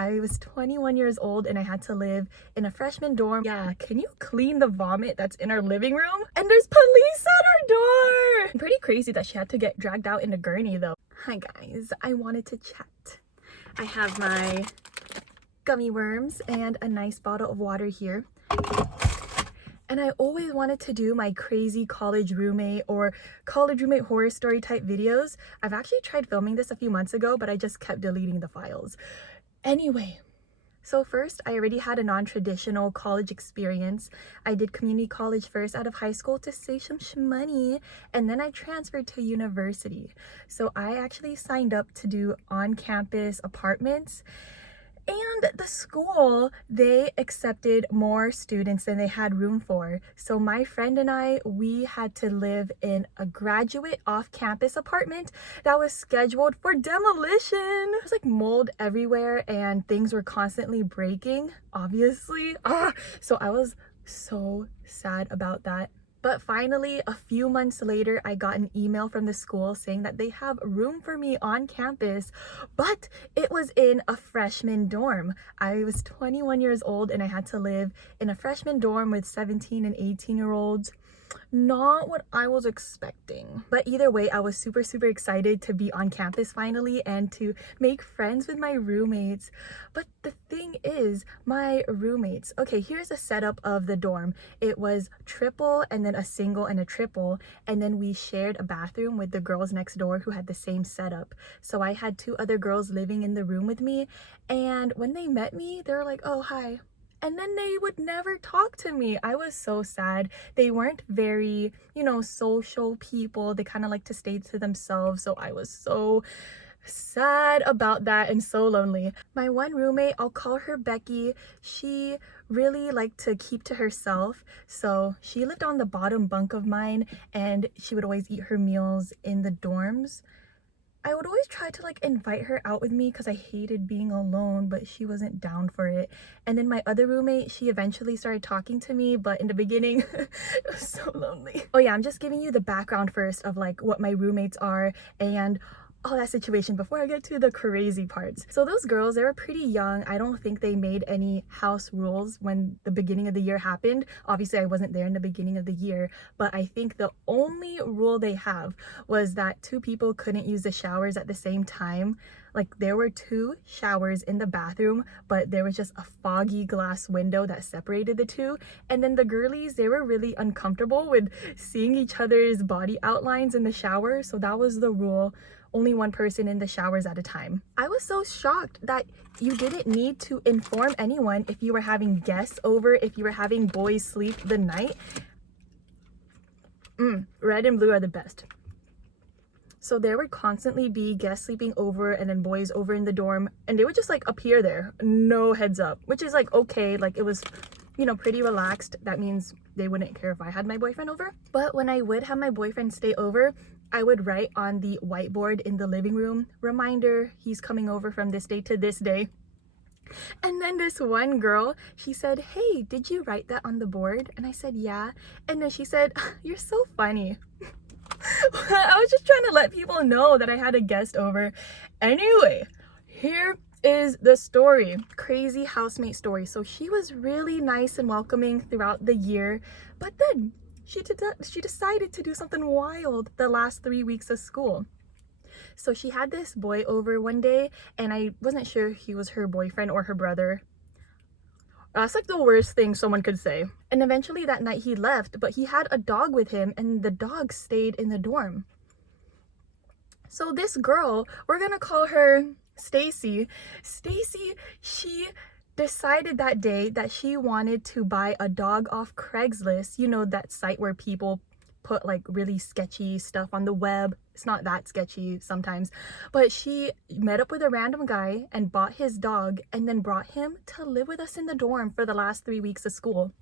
I was 21 years old and I had to live in a freshman dorm. Yeah, can you clean the vomit that's in our living room? And there's police at our door! Pretty crazy that she had to get dragged out in a gurney though. Hi guys, I wanted to chat. I have my gummy worms and a nice bottle of water here. And I always wanted to do my crazy college roommate or college roommate horror story type videos. I've actually tried filming this a few months ago, but I just kept deleting the files. Anyway, so first, I already had a non-traditional college experience. I did community college first out of high school to save some money, and then I transferred to university. So I actually signed up to do on-campus apartments. And the school, they accepted more students than they had room for. So my friend and I, we had to live in a graduate off-campus apartment that was scheduled for demolition. There was like mold everywhere and things were constantly breaking, obviously. So I was so sad about that. But finally, a few months later, I got an email from the school saying that they have room for me on campus, but it was in a freshman dorm. I was 21 years old and I had to live in a freshman dorm with 17 and 18-year-olds. Not what I was expecting. But either way, I was super excited to be on campus finally and to make friends with my roommates. But the thing is, my roommates, okay, here's a setup of the dorm. It was triple and then a single and a triple, and then we shared a bathroom with the girls next door who had the same setup. So I had two other girls living in the room with me, and when they met me, they were like, oh, hi. And then they would never talk to me. I was so sad. They weren't very, social people. They kind of like to stay to themselves. So I was so sad about that and so lonely. My one roommate, I'll call her Becky. She really liked to keep to herself. So she lived on the bottom bunk of mine and she would always eat her meals in the dorms. I would always try to invite her out with me because I hated being alone, but she wasn't down for it. And then my other roommate, she eventually started talking to me, but in the beginning, it was so lonely. Oh yeah, I'm just giving you the background first of what my roommates are and all that situation before I get to the crazy parts. So those girls, they were pretty young. I don't think they made any house rules when the beginning of the year happened. Obviously, I wasn't there in the beginning of the year, but I think the only rule they have was that two people couldn't use the showers at the same time. There were two showers in the bathroom, but there was just a foggy glass window that separated the two. And then the girlies, they were really uncomfortable with seeing each other's body outlines in the shower. So that was the rule. Only one person in the showers at a time. I was so shocked that you didn't need to inform anyone if you were having guests over, if you were having boys sleep the night. Red and blue are the best. So there would constantly be guests sleeping over and then boys over in the dorm, and they would just appear there, no heads up, which is okay. It was, pretty relaxed. That means they wouldn't care if I had my boyfriend over. But when I would have my boyfriend stay over, I would write on the whiteboard in the living room, reminder, he's coming over from this day to this day. And then this one girl, she said, hey, did you write that on the board? And I said, yeah. And then she said, you're so funny. I was just trying to let people know that I had a guest over. Anyway, here is the story. Crazy housemate story. So she was really nice and welcoming throughout the year, but then she decided to do something wild the last 3 weeks of school. So she had this boy over one day, and I wasn't sure if he was her boyfriend or her brother. That's the worst thing someone could say. And eventually that night he left, but he had a dog with him, and the dog stayed in the dorm. So this girl, we're gonna call her Stacy. Stacy, she decided that day that she wanted to buy a dog off Craigslist, that site where people put really sketchy stuff on the web. It's not that sketchy sometimes, but she met up with a random guy and bought his dog and then brought him to live with us in the dorm for the last 3 weeks of school.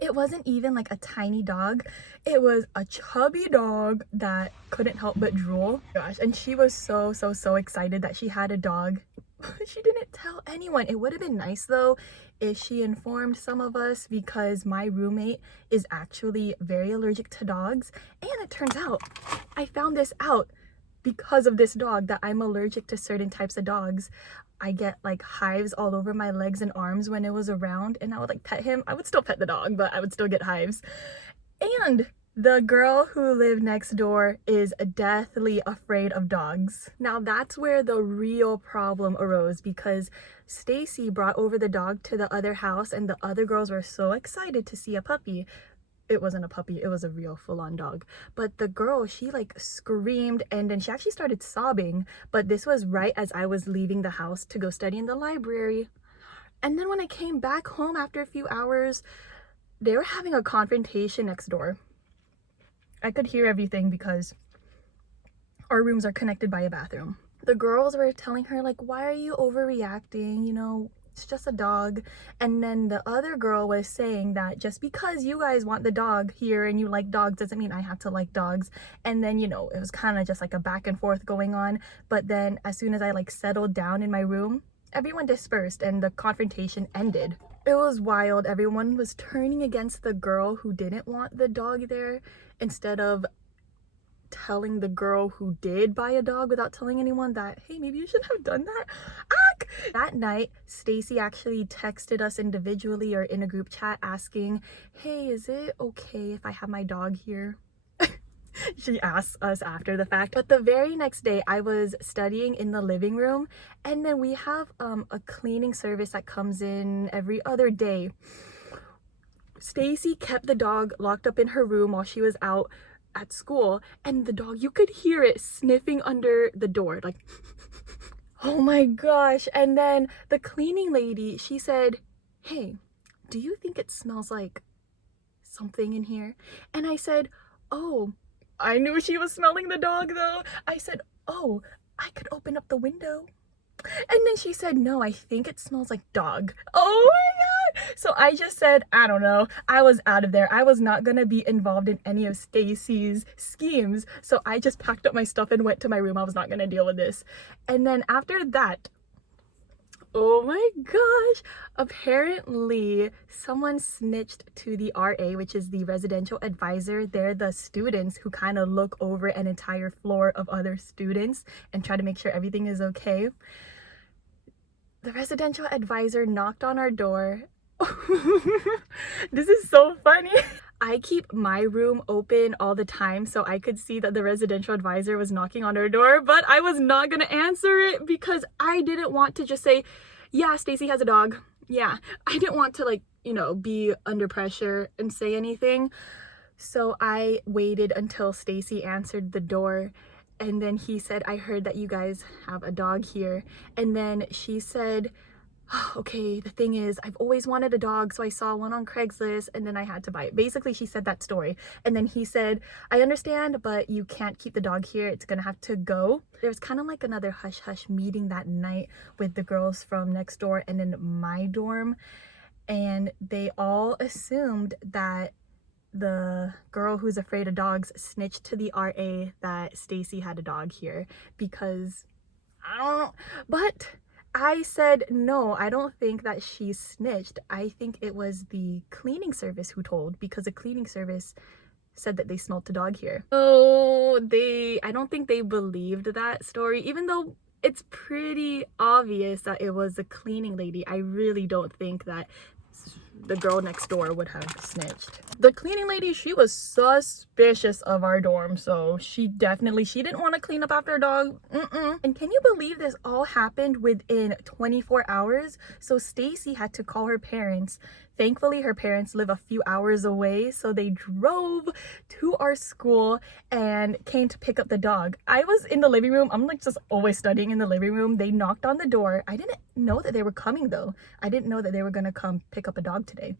It wasn't even a tiny dog. It was a chubby dog that couldn't help but drool. Gosh, and she was so excited that she had a dog. She didn't tell anyone. It would have been nice though if she informed some of us, because my roommate is actually very allergic to dogs. And it turns out, I found this out because of this dog, that I'm allergic to certain types of dogs. I get like hives all over my legs and arms when it was around, and I would like pet him. I would still pet the dog, but I would still get hives. And the girl who lived next door is deathly afraid of dogs. Now that's where the real problem arose, because Stacy brought over the dog to the other house and the other girls were so excited to see a puppy. It wasn't a puppy, it was a real full-on dog. But the girl, she like screamed, and then she actually started sobbing. But this was right as I was leaving the house to go study in the library. And then when I came back home after a few hours, they were having a confrontation next door. I could hear everything because our rooms are connected by a bathroom. The girls were telling her like, why are you overreacting? You know, it's just a dog. And then the other girl was saying that just because you guys want the dog here and you like dogs doesn't mean I have to like dogs. And then, you know, it was kind of just like a back and forth going on. But then as soon as I like settled down in my room, everyone dispersed and the confrontation ended. It was wild. Everyone was turning against the girl who didn't want the dog there instead of telling the girl who did buy a dog without telling anyone that, hey, maybe you should have done that. That night, Stacy actually texted us individually or in a group chat asking, hey, is it okay if I have my dog here? She asked us after the fact. But the very next day, I was studying in the living room, and then we have a cleaning service that comes in every other day. Stacy kept the dog locked up in her room while she was out at school, and the dog, you could hear it sniffing under the door, like oh my gosh. And then the cleaning lady, she said, hey, do you think it smells like something in here? And I said, oh, I knew she was smelling the dog though. I said, oh, I could open up the window. And then she said, no, I think it smells like dog. Oh my god. So I just said, I don't know. I was out of there. I was not going to be involved in any of Stacy's schemes. So I just packed up my stuff and went to my room. I was not going to deal with this. And then after that, oh my gosh, apparently someone snitched to the RA, which is the residential advisor. They're the students who kind of look over an entire floor of other students and try to make sure everything is okay. The residential advisor knocked on our door. This is so funny. I keep my room open all the time so I could see that the residential advisor was knocking on our door, but I was not gonna answer it because I didn't want to just say, yeah, Stacy has a dog. Yeah, I didn't want to, like, you know, be under pressure and say anything. So I waited until Stacy answered the door, and then he said, I heard that you guys have a dog here. And then she said, okay, the thing is, I've always wanted a dog, so I saw one on Craigslist and then I had to buy it. Basically, she said that story. And then he said, I understand, but you can't keep the dog here. It's gonna have to go. There's kind of like another hush-hush meeting that night with the girls from next door and in my dorm. And they all assumed that the girl who's afraid of dogs snitched to the RA that Stacy had a dog here because, I don't know, but I said, no, I don't think that she snitched. I think it was the cleaning service who told, because the cleaning service said that they smelled the dog here. So I don't think they believed that story, even though it's pretty obvious that it was the cleaning lady. I really don't think that the girl next door would have snitched. The cleaning lady, she was suspicious of our dorm, so she didn't want to clean up after her dog. And can you believe this all happened within 24 hours? So Stacy had to call her parents. Thankfully, her parents live a few hours away, so they drove to our school and came to pick up the dog. I was in the living room. I'm like just always studying in the living room. They knocked on the door. I didn't know that they were coming though. I didn't know that they were gonna come pick up a dog today.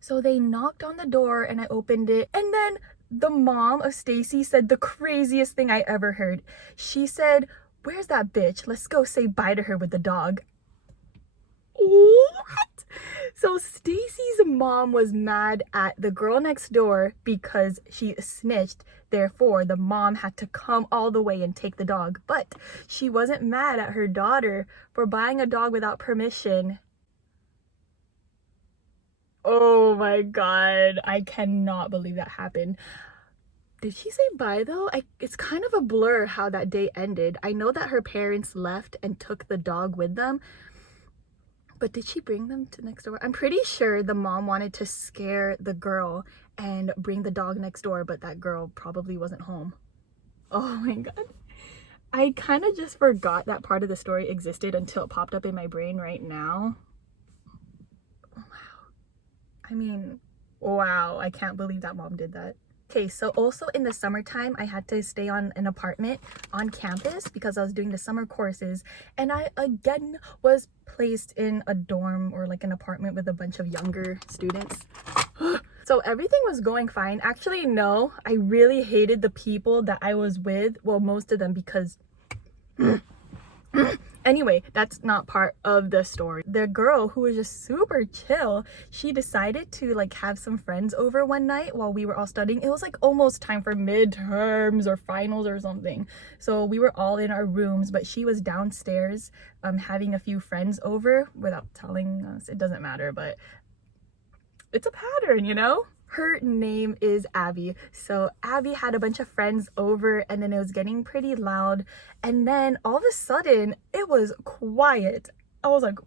So they knocked on the door and I opened it. And then the mom of Stacy said the craziest thing I ever heard. She said, where's that bitch? Let's go say bye to her with the dog. What? So Stacy's mom was mad at the girl next door because she snitched. Therefore, the mom had to come all the way and take the dog. But she wasn't mad at her daughter for buying a dog without permission. Oh my god, I cannot believe that happened. Did she say bye though? It's kind of a blur how that day ended. I know that her parents left and took the dog with them, but did she bring them to next door? I'm pretty sure the mom wanted to scare the girl and bring the dog next door, but that girl probably wasn't home. Oh my god. I kind of just forgot that part of the story existed until it popped up in my brain right now. Wow. I mean, wow, I can't believe that mom did that. Okay, so also in the summertime, I had to stay on an apartment on campus because I was doing the summer courses, and I again was placed in a dorm or like an apartment with a bunch of younger students. So everything was going fine. Actually, no, I really hated the people that I was with. Well, most of them, because anyway, that's not part of the story. The girl, who was just super chill, she decided to like have some friends over one night while we were all studying. It was like almost time for midterms or finals or something. So we were all in our rooms, but she was downstairs having a few friends over without telling us. It doesn't matter, but it's a pattern, you know? Her name is Abby. So Abby had a bunch of friends over, and then it was getting pretty loud, and then all of a sudden it was quiet. I was like,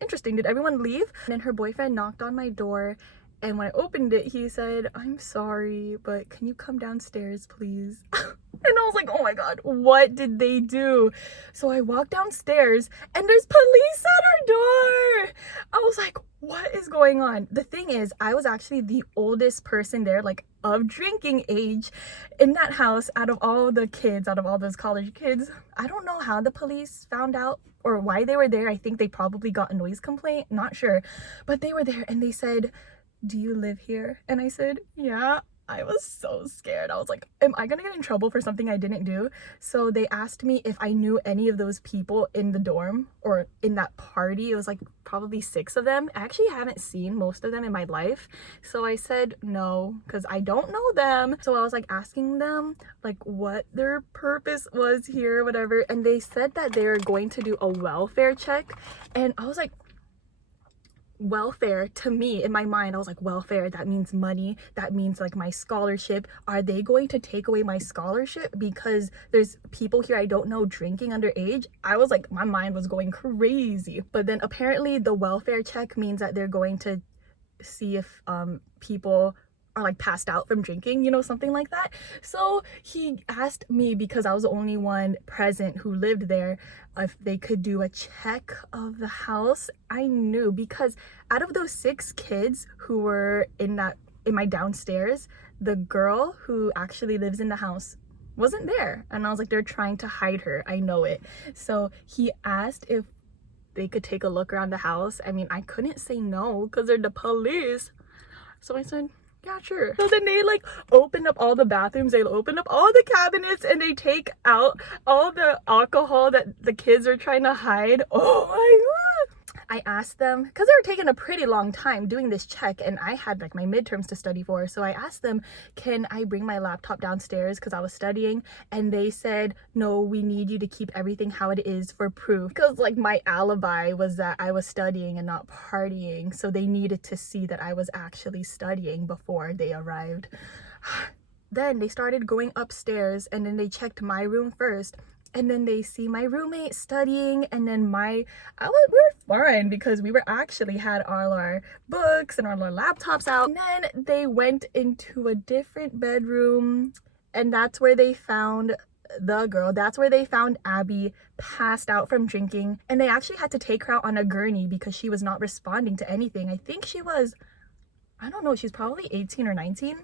interesting, did everyone leave? And then her boyfriend knocked on my door, and when I opened it, he said, "I'm sorry, but can you come downstairs, please?" And I was like, oh my god, what did they do? So I walked downstairs and there's police at our door. I was like, what is going on? The thing is, I was actually the oldest person there, like of drinking age in that house out of all the kids, out of all those college kids. I don't know how the police found out or why they were there. I think they probably got a noise complaint, not sure. But they were there and they said, "Do you live here?" And I said, "Yeah." I was so scared. I was like, am I gonna get in trouble for something I didn't do? So they asked me if I knew any of those people in the dorm or in that party. It was like probably 6 of them. I actually haven't seen most of them in my life. So I said no, because I don't know them. So I was like asking them like what their purpose was here, whatever. And they said that they were going to do a welfare check. And I was like, welfare, to me in my mind, I was like, welfare, that means money, that means like my scholarship. Are they going to take away my scholarship because there's people here I don't know drinking underage? I was like, my mind was going crazy. But then apparently the welfare check means that they're going to see if people are like passed out from drinking, you know, something like that. So he asked me, because I was the only one present who lived there, if they could do a check of the house. I knew, because out of those 6 kids who were in my downstairs, the girl who actually lives in the house wasn't there. And I was like, they're trying to hide her. I know it. So he asked if they could take a look around the house. I mean, I couldn't say no because they're the police. So I said, yeah, sure. So then they like open up all the bathrooms, they open up all the cabinets, and they take out all the alcohol that the kids are trying to hide. Oh my god. I asked them, because they were taking a pretty long time doing this check, and I had like my midterms to study for. So I asked them, can I bring my laptop downstairs because I was studying? And they said, no, we need you to keep everything how it is for proof, because like my alibi was that I was studying and not partying. So they needed to see that I was actually studying before they arrived. Then they started going upstairs, and then they checked my room first. And then they see my roommate studying, and then we were fine because we actually had all our books and all our laptops out. And then they went into a different bedroom, and that's where they found the girl. That's where they found Abby passed out from drinking. And they actually had to take her out on a gurney because she was not responding to anything. I think she was, I don't know, she's probably 18 or 19.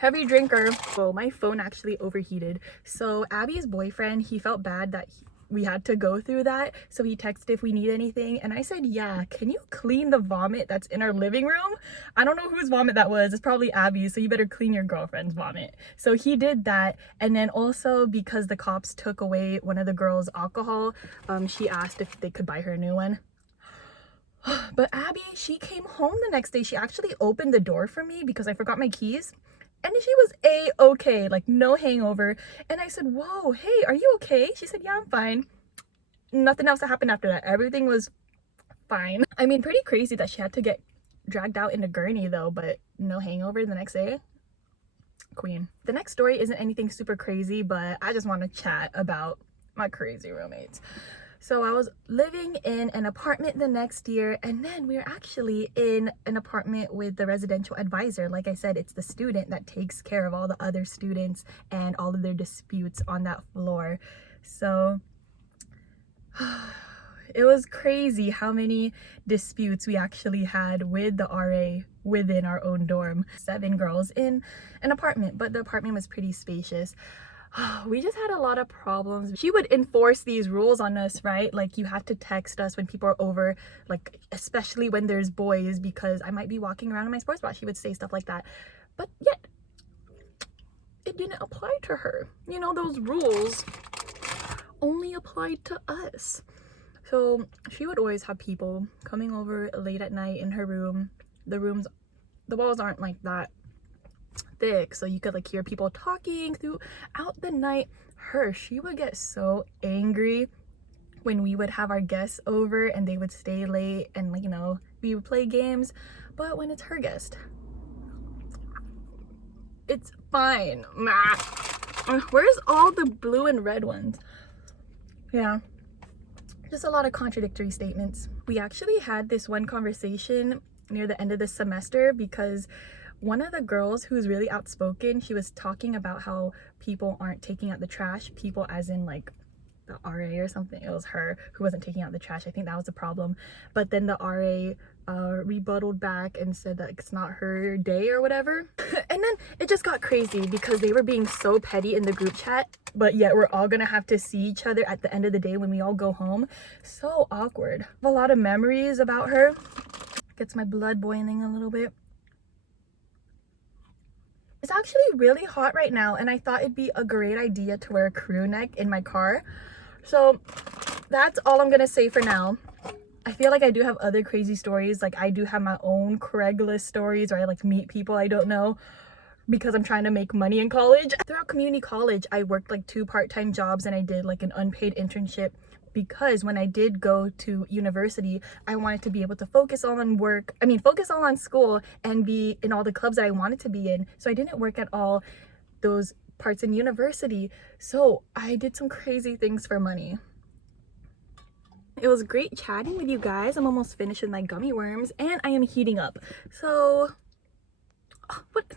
Heavy drinker. Oh, my phone actually overheated. So Abby's boyfriend, he felt bad that we had to go through that. So he texted if we need anything. And I said, yeah, can you clean the vomit that's in our living room? I don't know whose vomit that was. It's probably Abby's. So you better clean your girlfriend's vomit. So he did that. And then also because the cops took away one of the girls' alcohol, she asked if they could buy her a new one. But Abby, she came home the next day. She actually opened the door for me because I forgot my keys. And she was A-okay, like no hangover. And I said, whoa, hey, are you okay? She said, yeah, I'm fine. Nothing else happened after that. Everything was fine. I mean, pretty crazy that she had to get dragged out in a gurney though, but no hangover the next day. queen. The next story isn't anything super crazy, but I just want to chat about my crazy roommates. So I was living in an apartment the next year, and then we were actually in an apartment with the residential advisor. Like I said, it's the student that takes care of all the other students and all of their disputes on that floor. So it was crazy how many disputes we actually had with the RA within our own dorm. 7 girls in an apartment, but the apartment was pretty spacious. We just had a lot of problems. She would enforce these rules on us, right? Like, you have to text us when people are over, like especially when there's boys, because I might be walking around in my sports bra. She would say stuff like that, but yet it didn't apply to her. You know, those rules only applied to us. So she would always have people coming over late at night in her room. The walls aren't like that thick, so you could like hear people talking throughout the night. She would get so angry when we would have our guests over and they would stay late, and like, you know, we would play games, but when it's her guest, it's fine. Where's all the blue and red ones? Yeah, just a lot of contradictory statements. We actually had this one conversation near the end of the semester because one of the girls who's really outspoken, she was talking about how people aren't taking out the trash. People as in like the RA or something. It was her who wasn't taking out the trash. I think that was the problem. But then the RA rebutted back and said that it's not her day or whatever. And then it just got crazy because they were being so petty in the group chat, but yet we're all gonna have to see each other at the end of the day when we all go home. So awkward. I have a lot of memories about her. Gets my blood boiling a little bit. It's actually really hot right now, and I thought it'd be a great idea to wear a crew neck in my car. So that's all I'm gonna say for now. I feel like I do have other crazy stories. Like, I do have my own Craigslist stories where I like meet people I don't know because I'm trying to make money in college. Throughout community college, I worked like 2 part-time jobs, and I did like an unpaid internship because when I did go to university, I wanted to be able to focus all on school and be in all the clubs that I wanted to be in. So I didn't work at all those parts in university. So I did some crazy things for money. It was great chatting with you guys. I'm almost finished with my gummy worms and I am heating up. So, what?